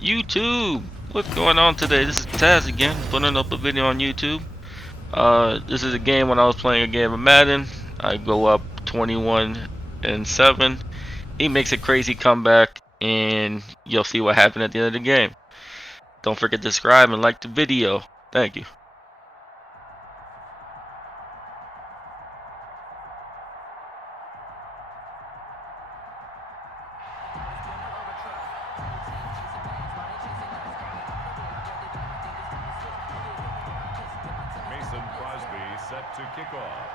YouTube, what's going on today? This is Taz again, putting up a video on YouTube. This is a game when I was playing a game of Madden. I go up 21-7. He makes a crazy comeback, and you'll see what happened at the end of the game. Don't forget to subscribe and like the video. Thank you. Set to kick off.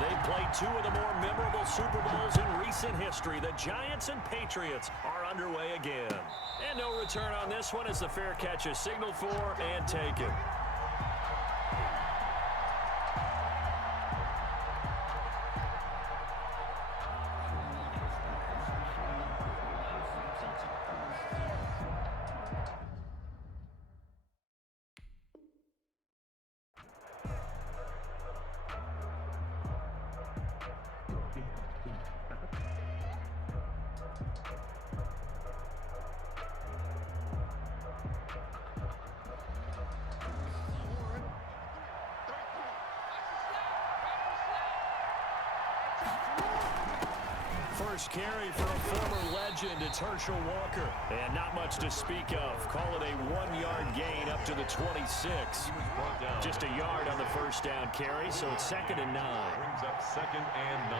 They played two of the more memorable Super Bowls in recent history. The Giants and Patriots are underway again. And no return on this one as the fair catch is signaled for and taken. First carry for a former legend, it's Herschel Walker. And not much to speak of. Call it a 1-yard gain up to the 26. Just a yard on the first down carry, so it's 2nd and 9. Brings up 2nd and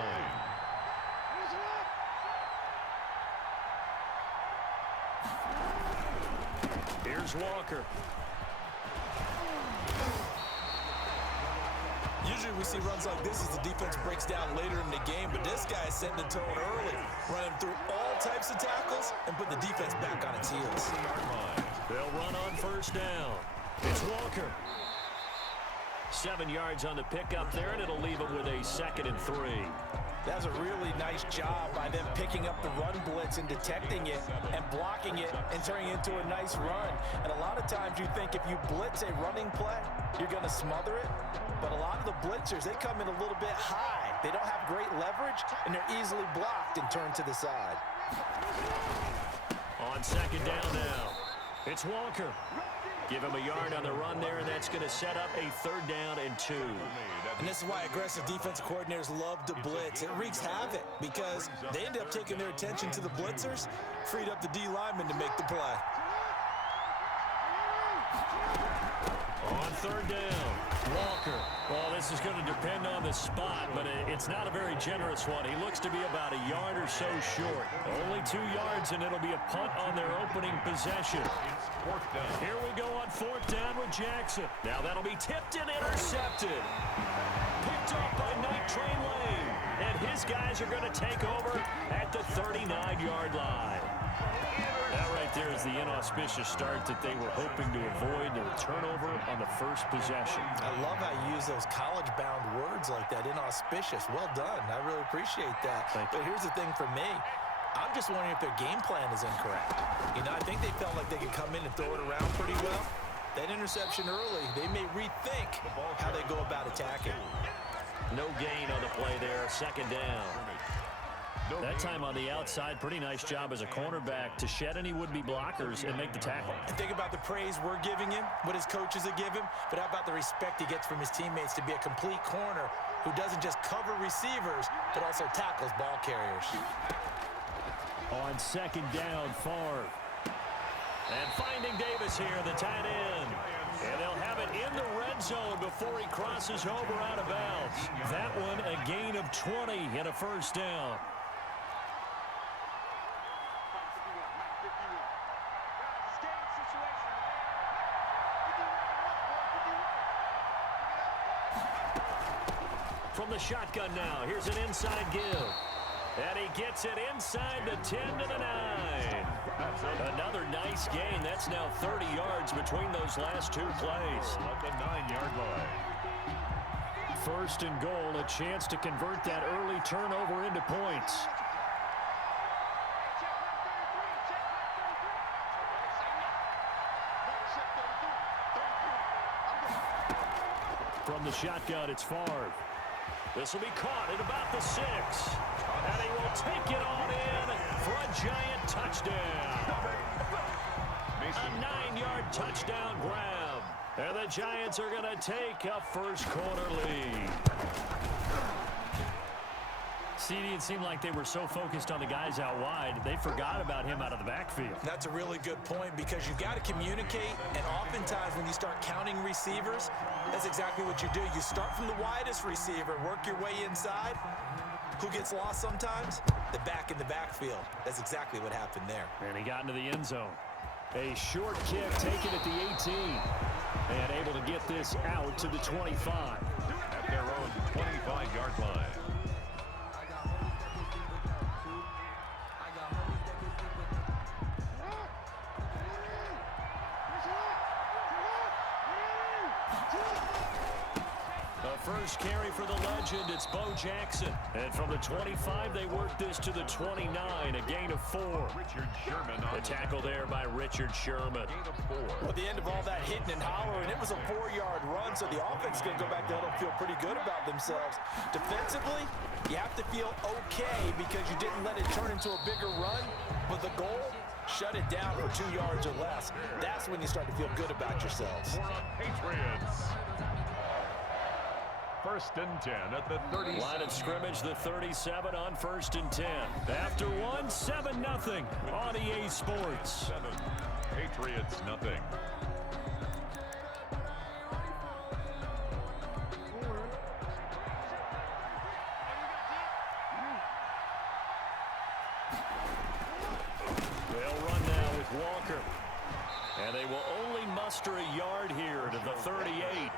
9. Here's Walker. Usually we see runs like this as the defense breaks down later in the game, but this guy is setting the tone early, running through all types of tackles and put the defense back on its heels. They'll run on first down. It's Walker. 7 yards on the pickup there, and it'll leave him with a 2nd and 3. That's a really nice job by them picking up the run blitz and detecting it and blocking it and turning it into a nice run. And a lot of times you think if you blitz a running play, you're going to smother it. But a lot of the blitzers, they come in a little bit high. They don't have great leverage, and they're easily blocked and turned to the side. On 2nd down now, it's Walker. Give him a yard on the run there, and that's going to set up a 3rd down and 2. And this is why aggressive defensive coordinators love to blitz. It wreaks havoc because they end up taking their attention to the blitzers, freed up the D lineman to make the play. On 3rd down, Walker. Well, this is going to depend on the spot, but it's not a very generous one. He looks to be about a yard or so short. Only 2 yards, and it'll be a punt on their opening possession. Here we go on 4th down with Jackson. Now that'll be tipped and intercepted. Picked up by Night Train Lane. And his guys are going to take over at the 39-yard line. That right there is the inauspicious start that they were hoping to avoid. The turnover on the first possession. I love how you use those college-bound words like that, inauspicious. Well done. I really appreciate that. But here's the thing for me. I'm just wondering if their game plan is incorrect. You know, I think they felt like they could come in and throw it around pretty well. That interception early, they may rethink how they go about attacking. No gain on the play there. 2nd down. That time on the outside, pretty nice job as a cornerback to shed any would-be blockers and make the tackle. And think about the praise we're giving him, what his coaches are giving, but how about the respect he gets from his teammates to be a complete corner who doesn't just cover receivers, but also tackles ball carriers. On 2nd down, Favre. And finding Davis here, the tight end. And they'll have it in the red zone before he crosses over out of bounds. That one a gain of 20 and a 1st down. From the shotgun now, here's an inside give. And he gets it inside the 10 to the 9. Another nice gain. That's now 30 yards between those last 2 plays. At the 9-yard line. 1st and goal, a chance to convert that early turnover into points. From the shotgun, it's Favre. This will be caught at about the 6. And he will take it on in for a giant Giants are going to take a first quarter lead. CD, it seemed like they were so focused on the guys out wide, they forgot about him out of the backfield. That's a really good point because you've got to communicate, and oftentimes when you start counting receivers, that's exactly what you do. You start from the widest receiver, work your way inside. Who gets lost sometimes? The back in the backfield. That's exactly what happened there. And he got into the end zone. A short kick taken at the 18. And able to get this out to the 25. At their own 25-yard line. First carry for the legend, it's Bo Jackson. And from the 25, they work this to the 29, a gain of 4. Richard Sherman on the tackle there by Richard Sherman. gain of 4. Well, at the end of all that hitting and hollering, it was a 4-yard run, so the offense is going to go back there and feel pretty good about themselves. Defensively, you have to feel okay because you didn't let it turn into a bigger run, but the goal, shut it down for 2 yards or less. That's when you start to feel good about yourselves. For the Patriots. First and 10 at the 37. Line of scrimmage, the 37 on first and 10. After one, 7-0 on EA Sports. 7. Patriots nothing. They'll run now with Walker. And they will only muster a yard here to the 38.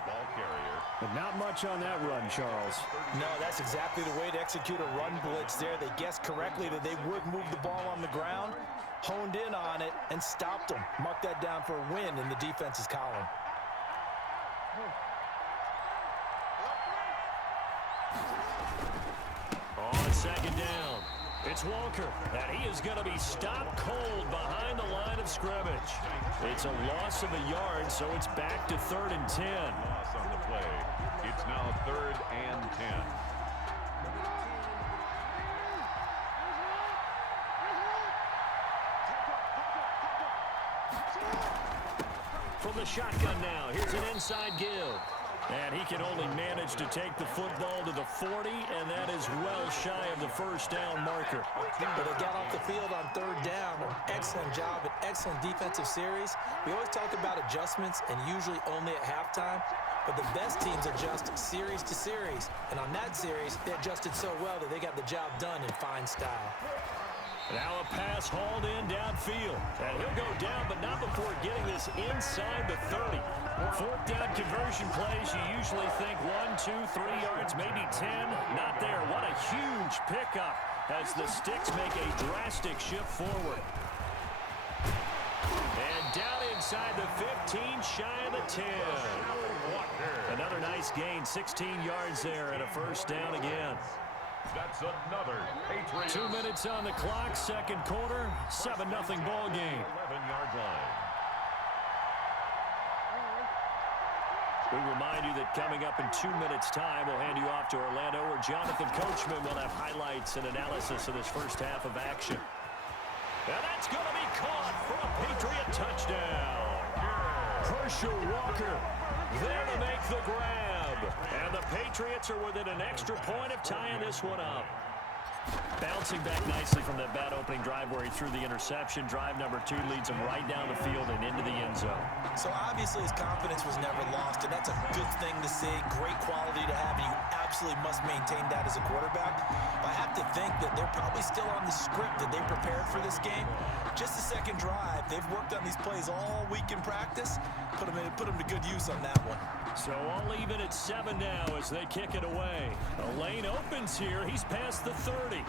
Ball carrier. But not much on that run, Charles. No, that's exactly the way to execute a run blitz there. They guessed correctly that they would move the ball on the ground, honed in on it, and stopped them. Mark that down for a win in the defense's column. On second down, it's Walker, and he is going to be stopped cold behind the line of scrimmage. It's a loss of a yard, so it's back to 3rd and 10. Loss on the play. It's now 3rd and 10. From the shotgun now, here's an inside give. And he can only manage to take the football to the 40, and that is well shy of the first down marker. But they got off the field on 3rd down. An excellent job, an excellent defensive series. We always talk about adjustments, and usually only at halftime. But the best teams adjust series to series. And on that series, they adjusted so well that they got the job done in fine style. Now a pass hauled in downfield. And he'll go down, but not before getting this inside the 30. 4th down conversion plays, you usually think 1, 2, 3 yards, maybe 10. Not there. What a huge pickup as the Sticks make a drastic shift forward. And down inside the 15, shy of the 10. Another nice gain, 16 yards there and a first down again. That's another Patriots. 2 minutes on the clock, second quarter, 7-0 ball game. 11-yard line. We remind you that coming up in 2 minutes' time, we'll hand you off to Orlando, where Jonathan Coachman will have highlights and analysis of this first half of action. And that's going to be caught for a Patriot touchdown. Herschel Walker there to make the grab. And the Patriots are within an extra point of tying this one up. Bouncing back nicely from that bad opening drive where he threw the interception. Drive number 2 leads him right down the field and into the end zone. So obviously his confidence was never lost, and that's a good thing to see. Great quality to have, and you absolutely must maintain that as a quarterback. But I have to think that they're probably still on the script that they prepared for this game. Just the second drive. They've worked on these plays all week in practice. Put them to good use on that one. So all even at 7 now as they kick it away. A lane opens here. He's past the 30.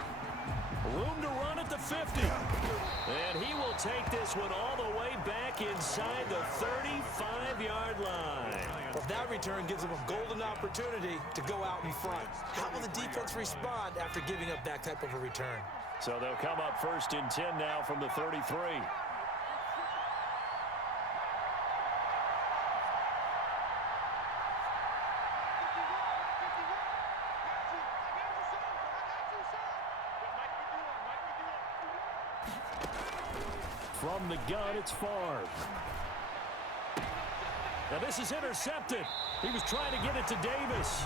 Room to run at the 50. And he will take this one all the way back inside the 35-yard line. Well, that return gives them a golden opportunity to go out in front. How will the defense respond after giving up that type of a return? So they'll come up first and 10 now from the 33. From the gun, it's Favre. Now this is intercepted. He was trying to get it to Davis.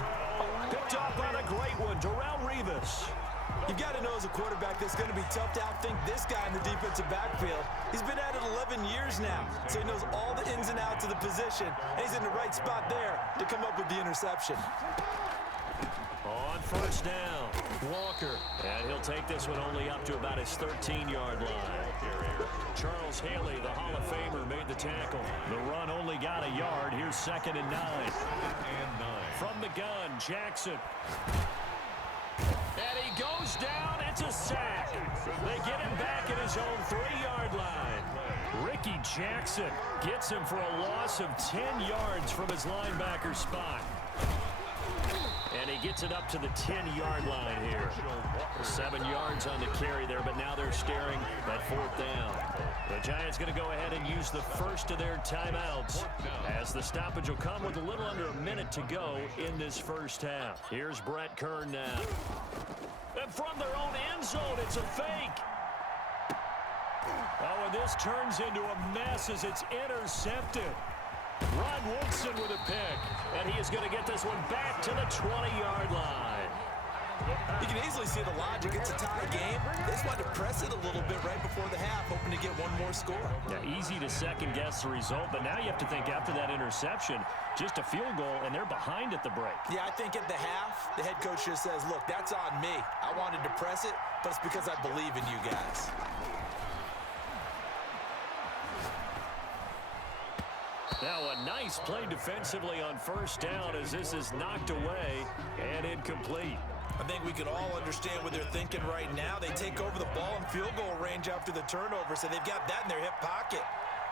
Picked off on a great one, Darrelle Revis. You've got to know as a quarterback that's going to be tough to outthink this guy in the defensive backfield. He's been at it 11 years now, so he knows all the ins and outs of the position, and he's in the right spot there to come up with the interception. On first down, Walker. And he'll take this one only up to about his 13-yard line. Charles Haley, the Hall of Famer, made the tackle. The run only got a yard. Here's 2nd and 9. From the gun, Jackson. And he goes down. It's a sack. They get him back at his own 3-yard line. Ricky Jackson gets him for a loss of 10 yards from his linebacker spot. And he gets it up to the 10-yard line here. 7 yards on the carry there, but now they're staring at 4th down. The Giants going to go ahead and use the first of their timeouts, as the stoppage will come with a little under a minute to go in this first half. Here's Brett Kern now. And from their own end zone, it's a fake. Oh, and this turns into a mess as it's intercepted. Ron Woodson with a pick, and he is going to get this one back to the 20-yard line. You can easily see the logic. It's a tie game. They just wanted to press it a little bit right before the half, hoping to get one more score. Yeah, easy to second-guess the result, but now you have to think after that interception, just a field goal, and they're behind at the break. Yeah, I think at the half, the head coach just says, look, that's on me. I wanted to press it, but it's because I believe in you guys. Now a nice play defensively on first down as this is knocked away and incomplete. I think we can all understand what they're thinking right now. They take over the ball in field goal range after the turnover, so they've got that in their hip pocket.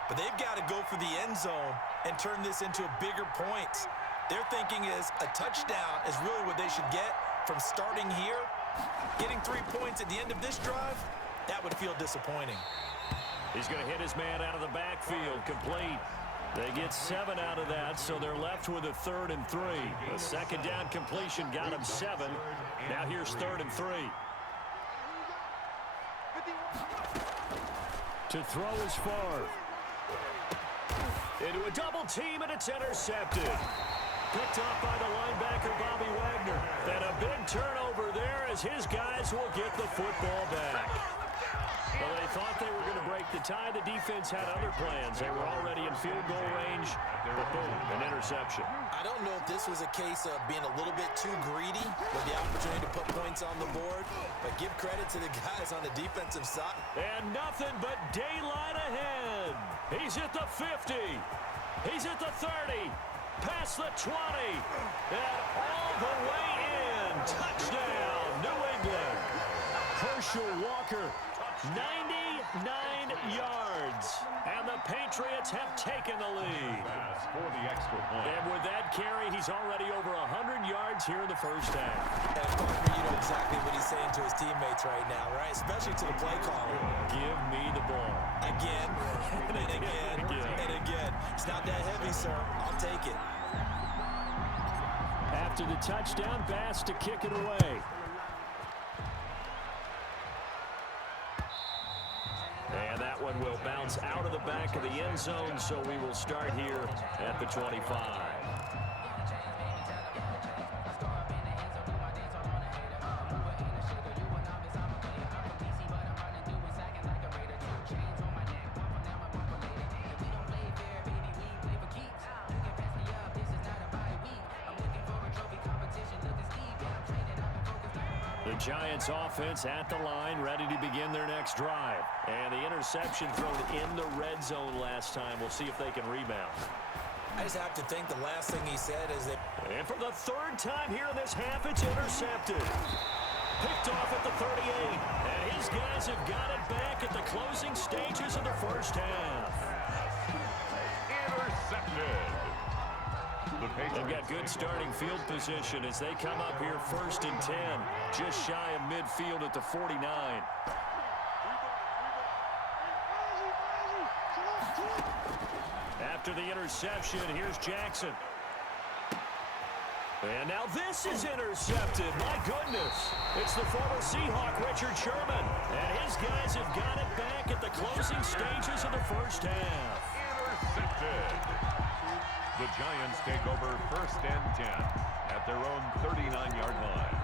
But they've got to go for the end zone and turn this into bigger points. Their thinking is a touchdown is really what they should get from starting here. Getting 3 points at the end of this drive, that would feel disappointing. He's going to hit his man out of the backfield, complete. They get 7 out of that, so they're left with a 3rd and 3. A second down completion got him 7. Now here's 3rd and 3. To throw is Favre. Into a double team, and it's intercepted. Picked off by the linebacker, Bobby Wagner. And a big turnover there as his guys will get the football back. Well, they thought they were going to break the tie. The defense had other plans. They were already in field goal range. But boom, an interception. I don't know if this was a case of being a little bit too greedy with the opportunity to put points on the board, but give credit to the guys on the defensive side. And nothing but daylight ahead. He's at the 50. He's at the 30. Past the 20. And all the way in. Touchdown, New England. Herschel Walker. 99 yards, and the Patriots have taken the lead. For the extra point. And with that carry, he's already over 100 yards here in the first half. And Parker, you know exactly what he's saying to his teammates right now, right? Especially to the play caller. Give me the ball. Again, and again, and again. It's not that heavy, sir. I'll take it. After the touchdown, Bass to kick it away. And that one will bounce out of the back of the end zone, so we will start here at the 25. The Giants offense at the line, ready to begin their next drive. And the interception thrown in the red zone last time. We'll see if they can rebound. I just have to think the last thing he said is that... And for the 3rd time here in this half, it's intercepted. Picked off at the 38. And his guys have got it back at the closing stages of the first half. Intercepted. They've got good starting field position as they come up here 1st and 10, just shy of midfield at the 49. After the interception, here's Jackson. And now this is intercepted. My goodness. It's the former Seahawk, Richard Sherman. And his guys have got it back at the closing stages of the first half. Intercepted. The Giants take over 1st and 10 at their own 39-yard line.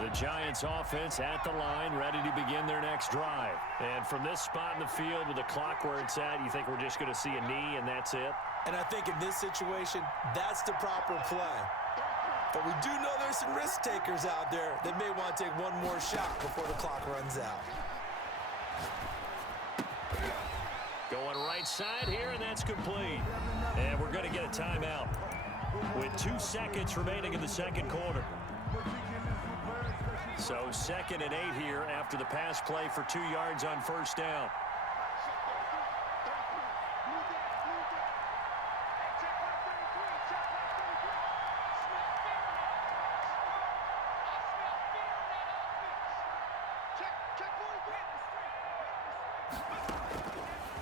The Giants offense at the line, ready to begin their next drive. And from this spot in the field with the clock where it's at, you think we're just going to see a knee and that's it? And I think in this situation, that's the proper play. But we do know there's some risk takers out there that may want to take one more shot before the clock runs out. Going right side here, and that's complete. And we're going to get a timeout with 2 seconds remaining in the second quarter. So 2nd and 8 here after the pass play for 2 yards on 1st down.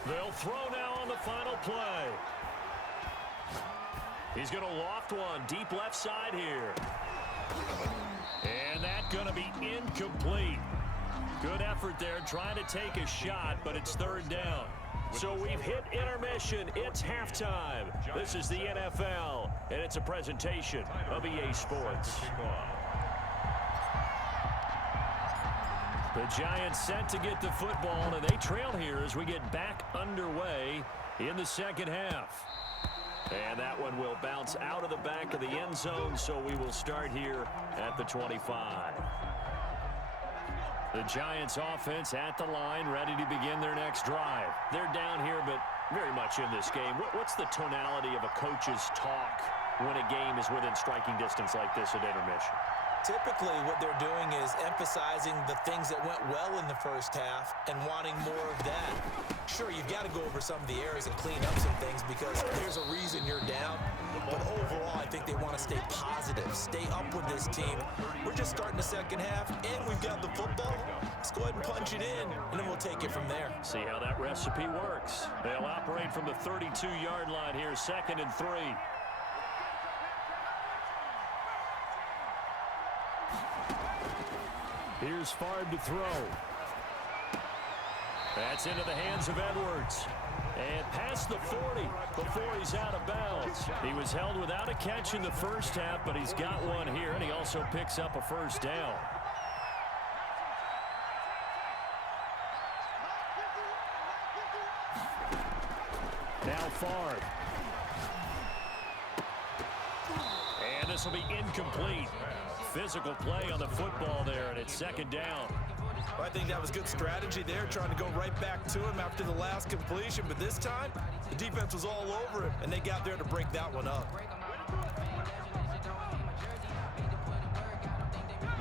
They'll throw now on the final play. He's going to loft one deep left side here. And that's going to be incomplete. Good effort there trying to take a shot, but it's 3rd down. So we've hit intermission. It's halftime. This is the NFL, and it's a presentation of EA Sports. The Giants set to get the football, and they trail here as we get back underway in the second half. And that one will bounce out of the back of the end zone, so we will start here at the 25. The Giants offense at the line, ready to begin their next drive. They're down here, but very much in this game. What's the tonality of a coach's talk when a game is within striking distance like this at intermission? Typically, what they're doing is emphasizing the things that went well in the first half and wanting more of that. Sure, you've got to go over some of the errors and clean up some things because there's a reason you're down. But overall, I think they want to stay positive, stay up with this team. We're just starting the second half, and we've got the football. Let's go ahead and punch it in, and then we'll take it from there. See how that recipe works. They'll operate from the 32-yard line here, 2nd and 3. Here's Favre to throw. That's into the hands of Edwards. And past the 40 before he's out of bounds. He was held without a catch in the first half, but he's got one here, and he also picks up a 1st down. Now Favre. And this will be incomplete. Physical play on the football there, and it's 2nd down. Well, I think that was good strategy there, trying to go right back to him after the last completion. But this time, the defense was all over him, and they got there to break that one up.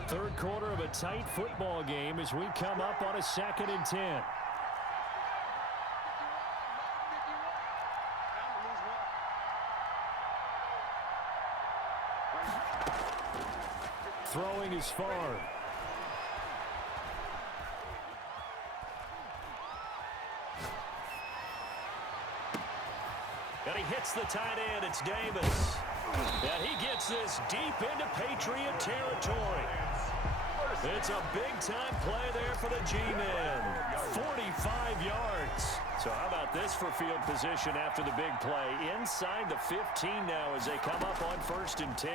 3rd quarter of a tight football game as we come up on a 2nd and 10. Throwing is Favre. And he hits the tight end. It's Davis. And he gets this deep into Patriot territory. It's a big-time play there for the G-men. 45 yards. So how about this for field position after the big play? Inside the 15 now as they come up on 1st and 10.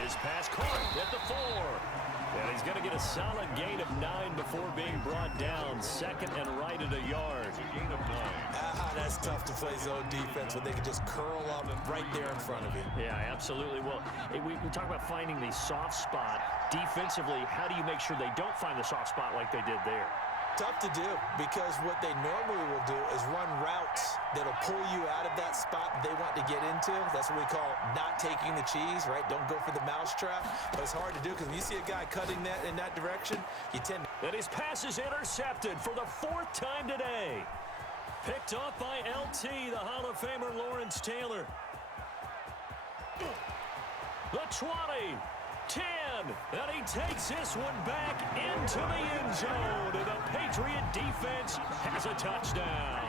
His pass caught at the 4. And he's going to get a solid gain of 9 before being brought down. 2nd and right at a yard. Gain of 9. That's tough to play zone defense when they can just curl up right there in front of you. Yeah, absolutely. Well, we talk about finding the soft spot. Defensively, how do you make sure they don't find the soft spot like they did there? Tough to do because what they normally will do is run routes that'll pull you out of that spot they want to get into. That's what we call not taking the cheese, right? Don't go for the mousetrap. But it's hard to do because when you see a guy cutting that in that direction, you tend to... And his pass is intercepted for the 4th time today. Picked off by LT, the Hall of Famer Lawrence Taylor. The 20. 10, and he takes this one back into the end zone, and the Patriot defense has a touchdown.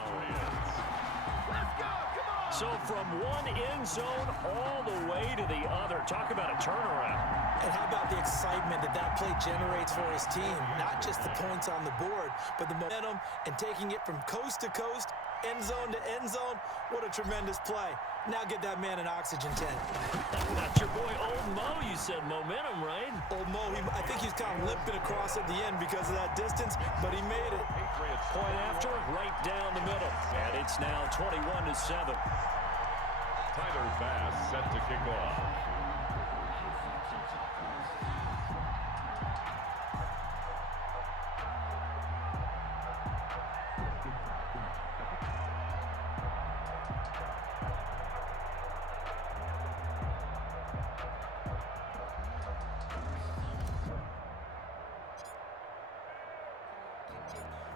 So from one end zone all the way to the other. Talk about a turnaround. And how about the excitement that that play generates for his team? Not just the points on the board, but the momentum and taking it from coast to coast, end zone to end zone. What a tremendous play. Now get that man an oxygen tent. That's your boy Old Mo. You said momentum, right? Old Mo, I think he's kind of limping across at the end because of that distance, but he made it. Point after, right down the middle. And it's now 21-7. Tyler Bass set to kick off.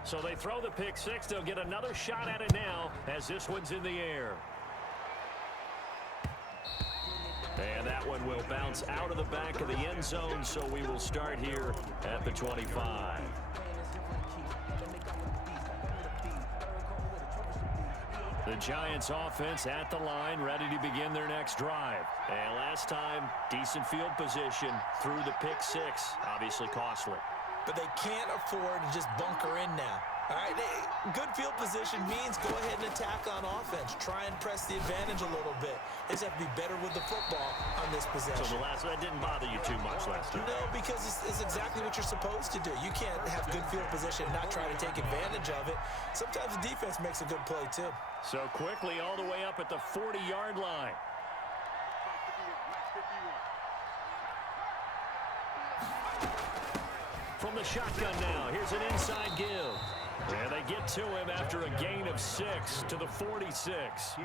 So they throw the pick six. They'll get another shot at it now as this one's in the air. And that one will bounce out of the back of the end zone, so we will start here at the 25. The Giants offense at the line, ready to begin their next drive. And last time, decent field position through the pick six, obviously costly. But they can't afford to just bunker in now. All right, good field position means go ahead and attack on offense. Try and press the advantage a little bit. They just have to be better with the football on this possession. So that didn't bother you too much last time? No, because it's exactly what you're supposed to do. You can't have good field position and not try to take advantage of it. Sometimes the defense makes a good play, too. So quickly all the way up at the 40-yard line. From the shotgun now, here's an inside give. And they get to him after a gain of 6 to the 46.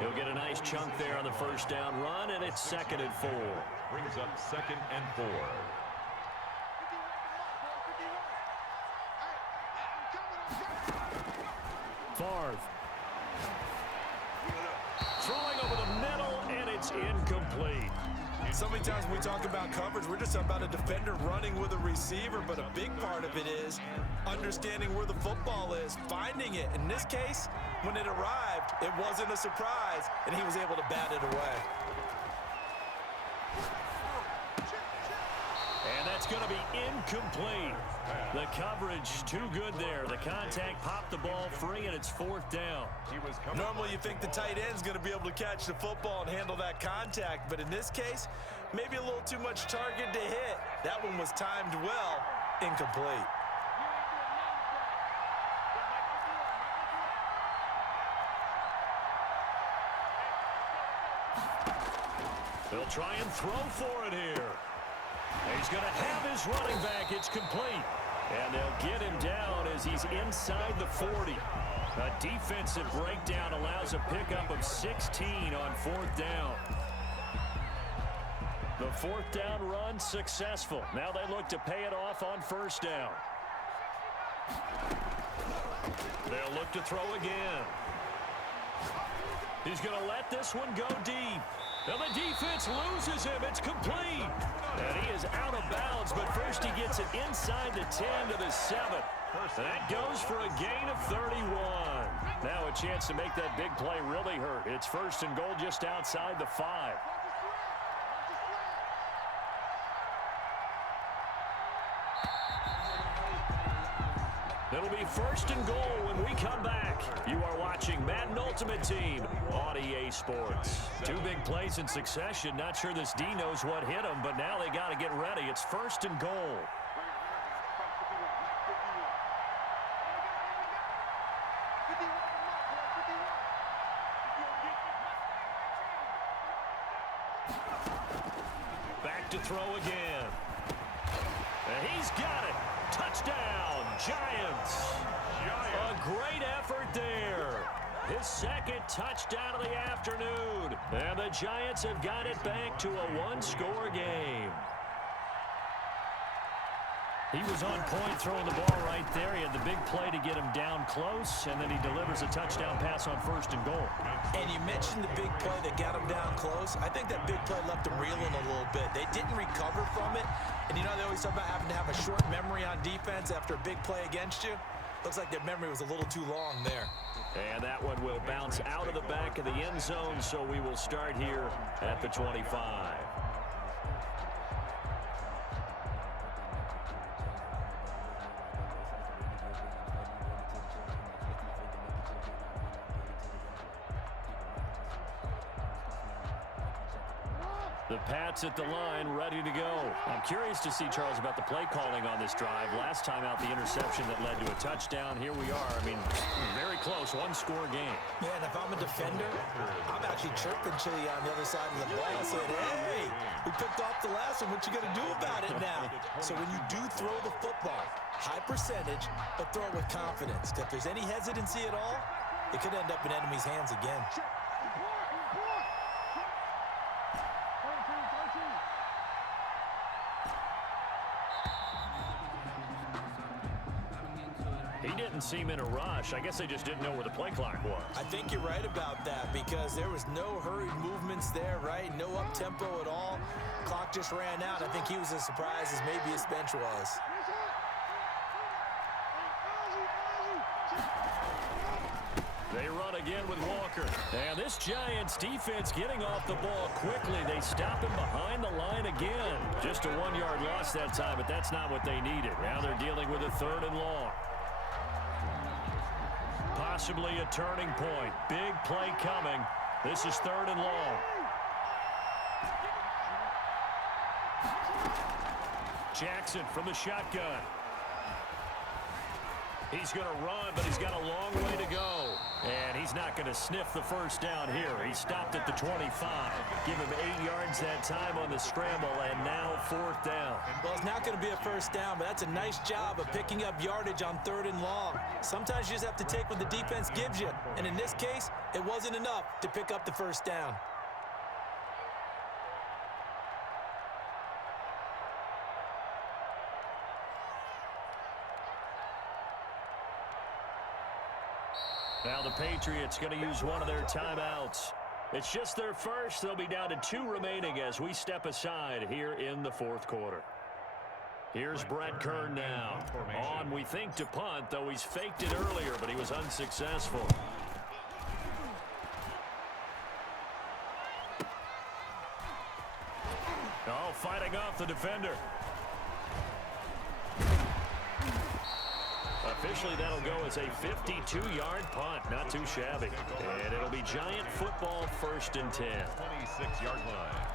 He'll get a nice chunk there on the first down run, and it's 2nd and 4. Brings up 2nd and 4. Favre. Throwing over the middle, and it's incomplete. So many times when we talk about coverage, we're just talking about a defender running with a receiver, but a big part of it is understanding where the football is, finding it. In this case, when it arrived, it wasn't a surprise, and he was able to bat it away. And that's going to be incomplete. The coverage too good there. The contact popped the ball free, and it's 4th down. Normally you think the tight end's going to be able to catch the football and handle that contact, but in this case, maybe a little too much target to hit. That one was timed well, incomplete. They'll try and throw for it here. He's going to have his running back. It's complete. And they'll get him down as he's inside the 40. A defensive breakdown allows a pickup of 16 on 4th down. The 4th down run successful. Now they look to pay it off on 1st down. They'll look to throw again. He's going to let this one go deep. Now the defense loses him. It's complete. And he is out of bounds, but first he gets it inside the 10 to the 7. That goes for a gain of 31. Now a chance to make that big play really hurt. It's 1st and goal just outside the 5. It'll be 1st and goal when we come back. You are watching Madden Ultimate Team on EA Sports. 2 big plays in succession. Not sure this D knows what hit him, but now they got to get ready. It's 1st and goal. Back to throw again. And he's got it. Touchdown, Giants. A great effort there. His 2nd touchdown of the afternoon. And the Giants have got it back to a 1-score game. He was on point throwing the ball right there. He had the big play to get him down close, and then he delivers a touchdown pass on 1st and goal. And you mentioned the big play that got him down close. I think that big play left him reeling a little bit. They didn't recover from it. And you know they always talk about having to have a short memory on defense after a big play against you. Looks like their memory was a little too long there. And that one will bounce out of the back of the end zone, so we will start here at the 25. The Pats at the line, ready to go. I'm curious to see, Charles, about the play calling on this drive. Last time out, the interception that led to a touchdown. Here we are. I mean, very close, one-score game. Yeah, and if I'm a defender, I'm actually chirping Chili on the other side of the ball saying, hey, we picked off the last one. What you going to do about it now? So when you do throw the football, high percentage, but throw it with confidence. If there's any hesitancy at all, it could end up in enemy's hands again. He didn't seem in a rush. I guess they just didn't know where the play clock was. I think you're right about that because there was no hurried movements there, right? No up-tempo at all. Clock just ran out. I think he was as surprised as maybe his bench was. They run again with Walker. And this Giants defense getting off the ball quickly. They stop him behind the line again. Just a 1-yard loss that time, but that's not what they needed. Now they're dealing with a 3rd and long. Possibly a turning point. Big play coming. This is 3rd and long. Jackson from the shotgun. He's going to run, but he's got a long way to go. And he's not going to sniff the first down here. He stopped at the 25. Give him 8 yards that time on the scramble, and now 4th down. Well, it's not going to be a first down, but that's a nice job of picking up yardage on 3rd and long. Sometimes you just have to take what the defense gives you. And in this case, it wasn't enough to pick up the first down. Now the Patriots going to use one of their timeouts. It's just their first. They'll be down to 2 remaining as we step aside here in the 4th quarter. Here's Brett Kern now. On, we think, to punt, though he's faked it earlier, but he was unsuccessful. Oh, fighting off the defender. Officially, that'll go as a 52-yard punt. Not too shabby. And it'll be Giant football 1st and 10. 26-yard line.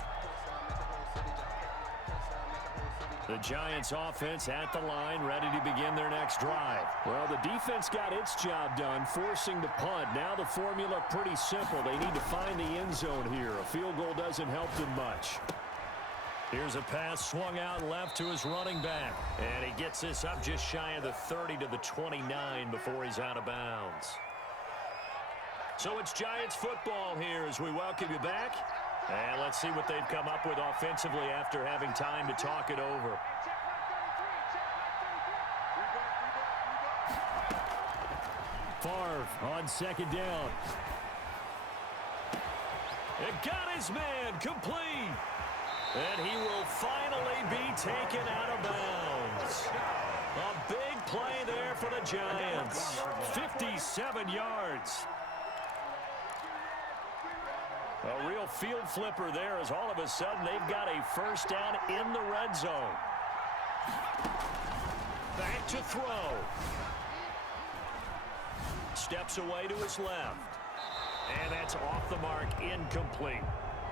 The Giants offense at the line, ready to begin their next drive. Well, the defense got its job done, forcing the punt. Now the formula pretty simple. They need to find the end zone here. A field goal doesn't help them much. Here's a pass swung out left to his running back. And he gets this up just shy of the 30 to the 29 before he's out of bounds. So it's Giants football here as we welcome you back. And let's see what they've come up with offensively after having time to talk it over. Favre on 2nd down. It got his man complete. And he will finally be taken out of bounds. A big play there for the Giants. 57 yards. A real field flipper there as all of a sudden they've got a first down in the red zone. Back to throw. Steps away to his left. And that's off the mark, incomplete.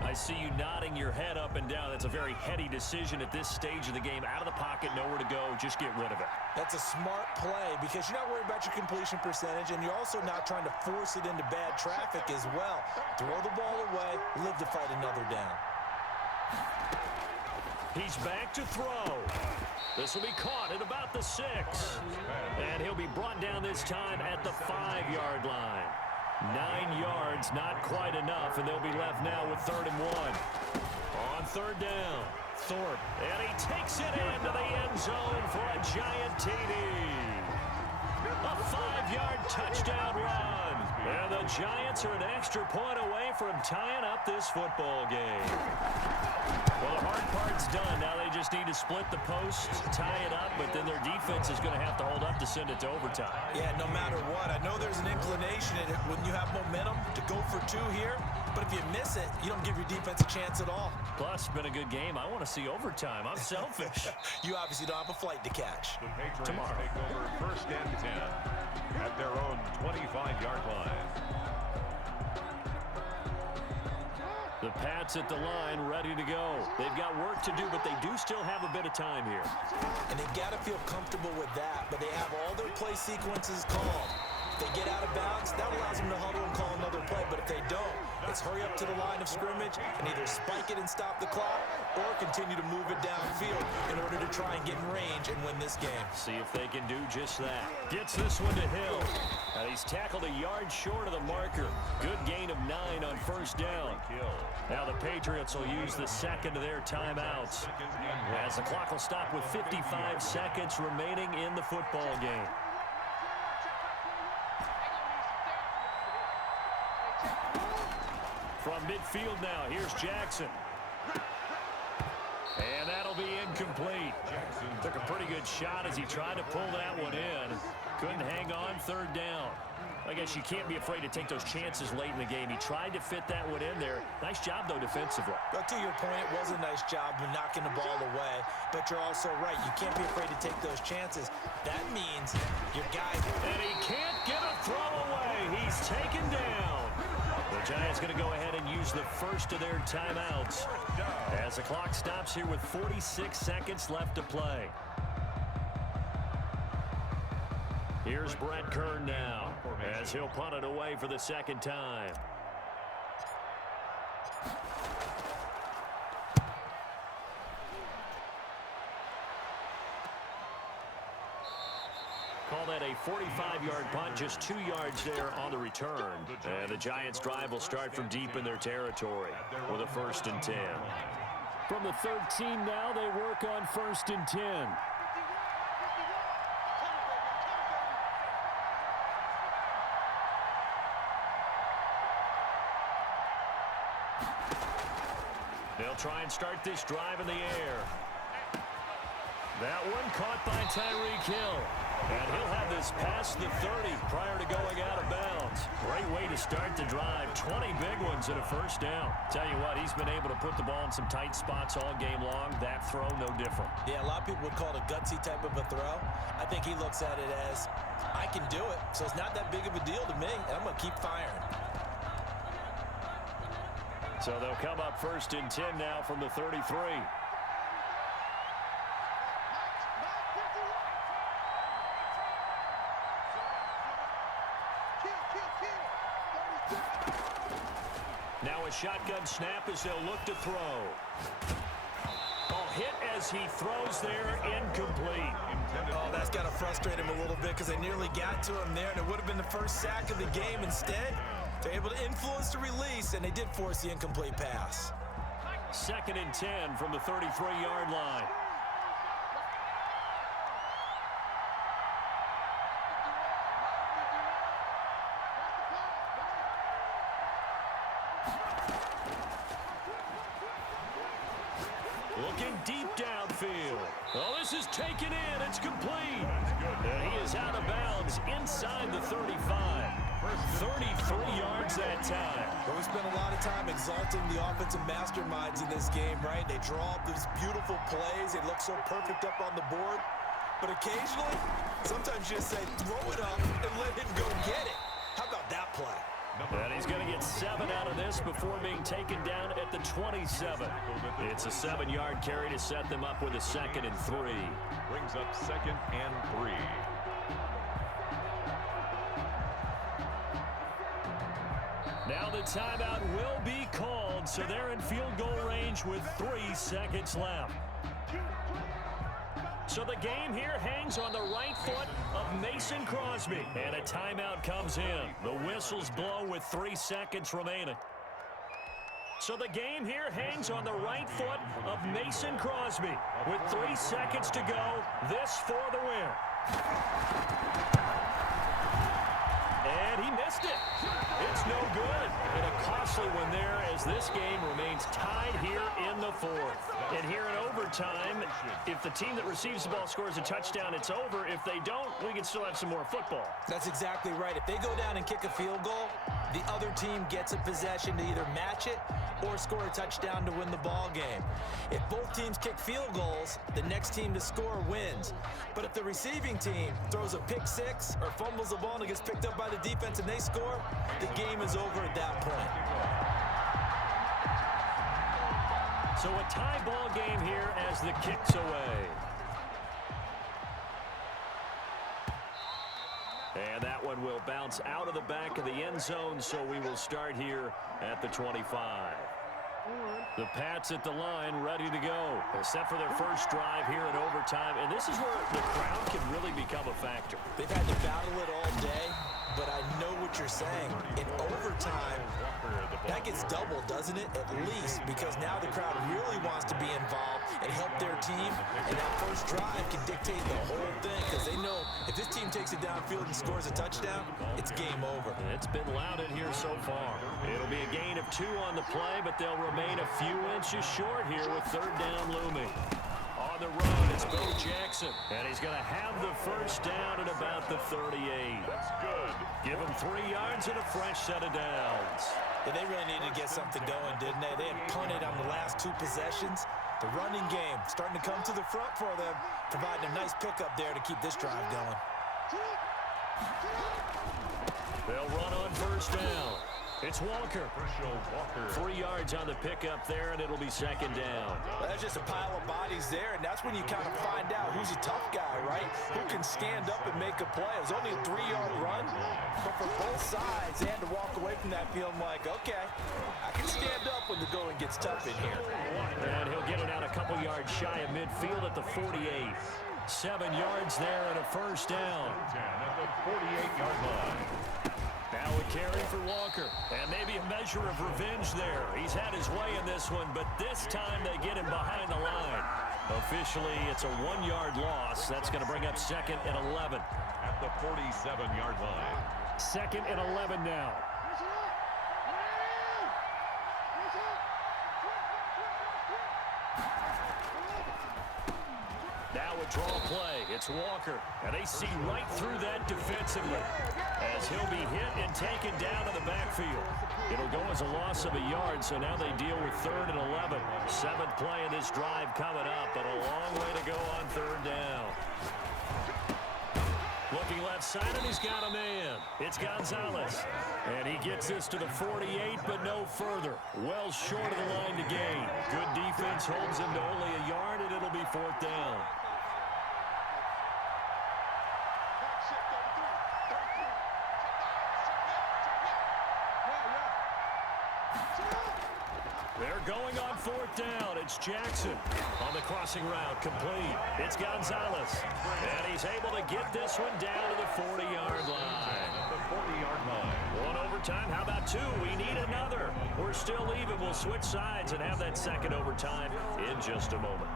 I see you nodding your head up and down. That's a very heady decision at this stage of the game. Out of the pocket, nowhere to go. Just get rid of it. That's a smart play because you're not worried about your completion percentage, and you're also not trying to force it into bad traffic as well. Throw the ball away, live to fight another down. He's back to throw. This will be caught at about the 6. And he'll be brought down this time at the 5-yard line. 9 yards, not quite enough, and they'll be left now with 3rd and 1. On 3rd down, Thorpe, and he takes it into the end zone for a Giant TD. A 5-yard touchdown run. And the Giants are an extra point away from tying up this football game. Well, the hard part's done. Now they just need to split the posts, tie it up, but then their defense is going to have to hold up to send it to overtime. Yeah, no matter what. I know there's an inclination in it when you have momentum to go for 2 here, but if you miss it, you don't give your defense a chance at all. Plus, it's been a good game. I want to see overtime. I'm selfish. You obviously don't have a flight to catch. The Patriots Tomorrow. take over 1st and 10 at their own 25-yard line. The Pats at the line, ready to go. They've got work to do, but they do still have a bit of time here. And they've got to feel comfortable with that, but they have all their play sequences called. If they get out of bounds, that allows them to huddle and call another play, but if they don't, it's hurry up to the line of scrimmage and either spike it and stop the clock or continue to move it downfield in order to try and get in range and win this game. See if they can do just that. Gets this one to Hill. And he's tackled a yard short of the marker. Good gain of 9 on first down. Now the Patriots will use the second of their timeouts as the clock will stop with 55 seconds remaining in the football game. From midfield now, here's Jackson. And that'll be incomplete. Took a pretty good shot as he tried to pull that one in. Couldn't hang on, third down. I guess you can't be afraid to take those chances late in the game. He tried to fit that one in there. Nice job, though, defensively. But to your point, it was a nice job of knocking the ball away. But you're also right. You can't be afraid to take those chances. That means your guy... And he can't get a throw away. He's taken down. The Giants going to go ahead and use the first of their timeouts as the clock stops here with 46 seconds left to play. Here's Brett Kern now as he'll punt it away for the second time. Call that a 45-yard punt, just 2 yards there on the return. And the Giants' drive will start from deep in their territory with a 1st and 10. From the 13 now, they work on 1st and 10. They'll try and start this drive in the air. That one caught by Tyreek Hill. And he'll have this past the 30 prior to going out of bounds. Great way to start the drive. 20 big ones and a first down. Tell you what, he's been able to put the ball in some tight spots all game long. That throw, no different. Yeah, a lot of people would call it a gutsy type of a throw. I think he looks at it as, I can do it, so it's not that big of a deal to me, and I'm going to keep firing. So they'll come up 1st and 10 now from the 33. Now a shotgun snap as they'll look to throw. Hit as he throws there, incomplete. Oh, that's got to frustrate him a little bit because they nearly got to him there, and it would have been the first sack of the game. Instead, they're able to influence the release, and they did force the incomplete pass. 2nd and 10 from the 33-yard line. Looking deep downfield. Oh, this is taken in. It's complete. And he is out of bounds inside the 35. 33 yards that time. But we spent a lot of time exalting the offensive masterminds in this game, right? They draw up these beautiful plays. They look so perfect up on the board. But occasionally, sometimes you just say, throw it up and let him go get it. How about that play? And he's going to get 7 out of this before being taken down at the 27. It's a 7-yard carry to set them up with a 2nd and 3. Brings up 2nd and 3. Now the timeout will be called, so they're in field goal range with 3 seconds left. So the game here hangs on the right foot of Mason Crosby. And a timeout comes in. The whistles blow with 3 seconds remaining. So the game here hangs on the right foot of Mason Crosby. With 3 seconds to go, this for the win. And he missed it. It's no good. And a costly one there as this game remains tied here in the 4th. And here in overtime, if the team that receives the ball scores a touchdown, it's over. If they don't, we can still have some more football. That's exactly right. If they go down and kick a field goal, the other team gets a possession to either match it or score a touchdown to win the ball game. If both teams kick field goals, the next team to score wins. But if the receiving team throws a pick 6 or fumbles the ball and it gets picked up by the defense and they score, the game is over at that point. So a tie ball game here as the kick's away. And that one will bounce out of the back of the end zone, so we will start here at the 25. The Pats at the line, ready to go. Set for their first drive here in overtime. And this is where the crowd can really become a factor. They've had to battle it all day, but I know what you're saying. In overtime, that gets doubled, doesn't it? At least, because now the crowd really wants to be involved and help their team. And that first drive can dictate the whole thing, because they know if this team takes it downfield and scores a touchdown, it's game over. It's been loud in here so far. It'll be a gain of 2 on the play, but they'll remain a few inches short here with third down looming. On the run, it's Bo Jackson, and he's going to have the first down at about the 38. That's good. Give him 3 yards and a fresh set of downs. Yeah, they really needed to get something going, didn't they? They had punted on the last 2 possessions. The running game starting to come to the front for them, providing a nice pickup there to keep this drive going. They'll run on first down. It's Walker. 3 yards on the pickup there, and it'll be second down. Well, that's just a pile of bodies there, and that's when you kind of find out who's a tough guy, right? Who can stand up and make a play. It was only a 3-yard run, but for both sides, they had to walk away from that feeling like, okay, I can stand up when the going gets tough in here. And he'll get it out a couple yards shy of midfield at the 48. 7 yards there and a first down. 10 at the 48-yard line. Now a carry for Walker, and maybe a measure of revenge there. He's had his way in this one, but this time they get him behind the line. Officially, it's a 1-yard loss. That's going to bring up second and 11. At the 47-yard line. Second and 11 now. Now a draw play. It's Walker, and they see right through that defensively as he'll be hit and taken down to the backfield. It'll go as a loss of a yard, so now they deal with third and 11. 7th play of this drive coming up, but a long way to go on third down. Looking left side, and he's got a man. It's Gonzalez. And he gets this to the 48, but no further. Well short of the line to gain. Good defense holds him to only a yard, and it'll be 4th down. They're going on 4th down. It's Jackson on the crossing route, complete. It's Gonzalez, and he's able to get this one down to the 40-yard line. The 40-yard line. 1 overtime. How about 2? We need another. We're still even. We'll switch sides and have that second overtime in just a moment.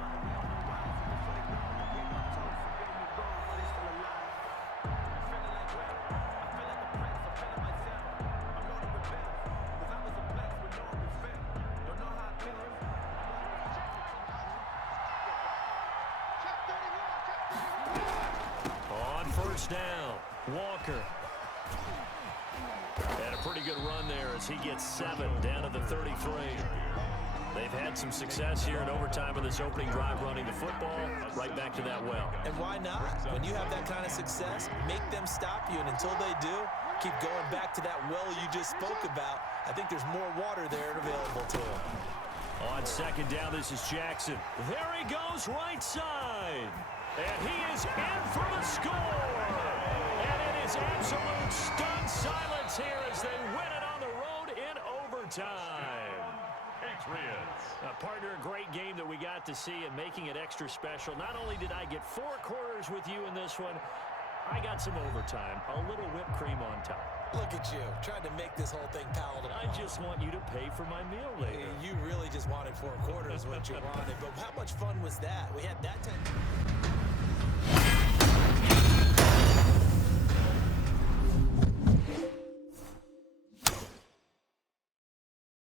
Down, Walker. And a pretty good run there as he gets 7 down to the 33. They've had some success here in overtime in this opening drive running the football. Right back to that well. And why not? When you have that kind of success, make them stop you, and until they do, keep going back to that well you just spoke about. I think there's more water there available to them. On second down, this is Jackson. There he goes, right side. And he is in for the score. And it is absolute stunned silence here as they win it on the road in overtime. Patriots. Partner, a great game that we got to see and making it extra special. Not only did I get 4 quarters with you in this one, I got some overtime, a little whipped cream on top. Look at you, trying to make this whole thing palatable. I just want you to pay for my meal later. You really just wanted 4 quarters, what you wanted. But how much fun was that? We had that 10.